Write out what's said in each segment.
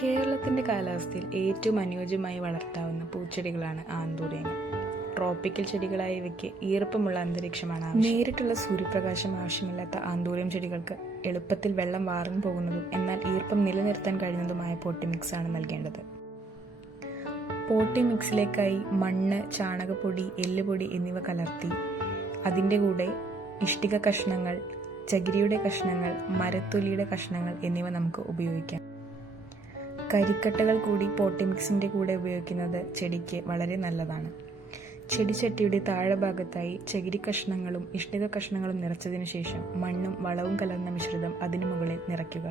കേരളത്തിൻ്റെ കാലാവസ്ഥയിൽ ഏറ്റവും അനുയോജ്യമായി വളർത്താവുന്ന പൂച്ചെടികളാണ് ആന്തൂറിയങ്ങൾ. ട്രോപ്പിക്കൽ ചെടികളായ ഇവയ്ക്ക് ഈർപ്പമുള്ള അന്തരീക്ഷമാണ് ആവശ്യം. നേരിട്ടുള്ള സൂര്യപ്രകാശം ആവശ്യമില്ലാത്ത ആന്തൂറിയം ചെടികൾക്ക് എളുപ്പത്തിൽ വെള്ളം വാർന്നു പോകുന്നതും എന്നാൽ ഈർപ്പം നിലനിർത്താൻ കഴിയുന്നതുമായ പോട്ടി മിക്സാണ് നൽകേണ്ടത്. പോട്ടി മിക്സിലേക്കായി മണ്ണ്, ചാണകപ്പൊടി, എല്ലുപൊടി എന്നിവ കലർത്തി അതിൻ്റെ കൂടെ ഇഷ്ടിക കഷ്ണങ്ങൾ, ചകിരിയുടെ കഷ്ണങ്ങൾ, മരത്തൊലിയുടെ കഷ്ണങ്ങൾ എന്നിവ നമുക്ക് ഉപയോഗിക്കാം. കരിക്കട്ടകൾ കൂടി പോട്ടി മിക്സിൻ്റെ കൂടെ ഉപയോഗിക്കുന്നത് ചെടിക്ക് വളരെ നല്ലതാണ്. ചെടിച്ചട്ടിയുടെ താഴെ ഭാഗത്തായി ചകിരി കഷ്ണങ്ങളും ഇഷ്ടിക കഷ്ണങ്ങളും നിറച്ചതിനു ശേഷം മണ്ണും വളവും കലർന്ന മിശ്രിതം അതിനു മുകളിൽ നിറയ്ക്കുക.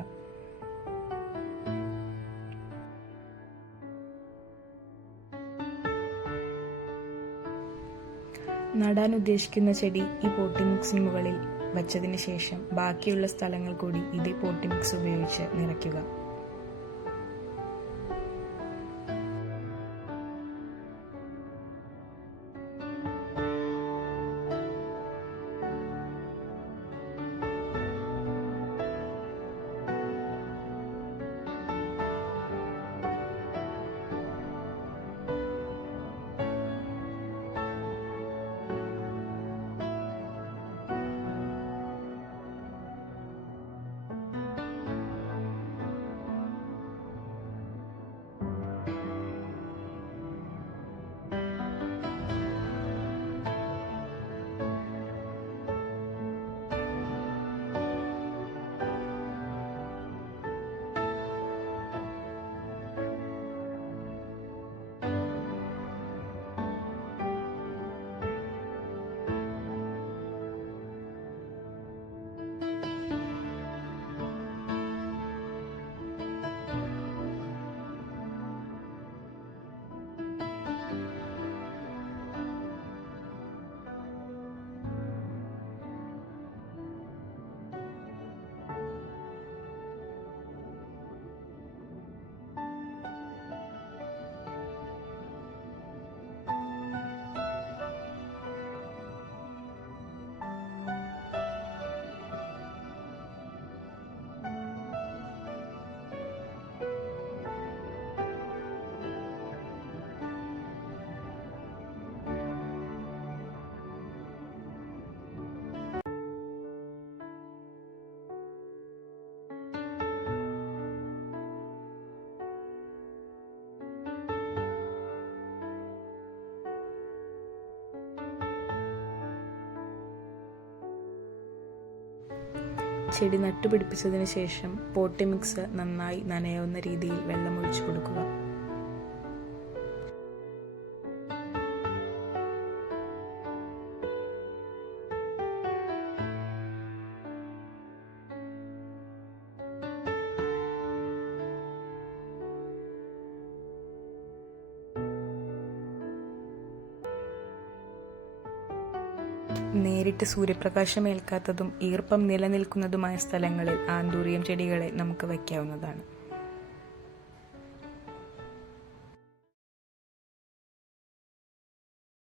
നടാൻ ഉദ്ദേശിക്കുന്ന ചെടി ഈ പോട്ടി മിക്സിന് മുകളിൽ വച്ചതിന് ശേഷം ബാക്കിയുള്ള സ്ഥലങ്ങൾ കൂടി ഇതേ പോട്ടി മിക്സ് ഉപയോഗിച്ച് നിറയ്ക്കുക. ചെടി നട്ടുപിടിപ്പിച്ചതിന് ശേഷം പോട്ടി മിക്സ് നന്നായി നനയാവുന്ന രീതിയിൽ വെള്ളമൊഴിച്ചു കൊടുക്കുക. നേരിട്ട് സൂര്യപ്രകാശം ഏൽക്കാത്തതും ഈർപ്പം നിലനിൽക്കുന്നതുമായ സ്ഥലങ്ങളിൽ ആന്തൂറിയം ചെടികളെ നമുക്ക് വയ്ക്കാവുന്നതാണ്.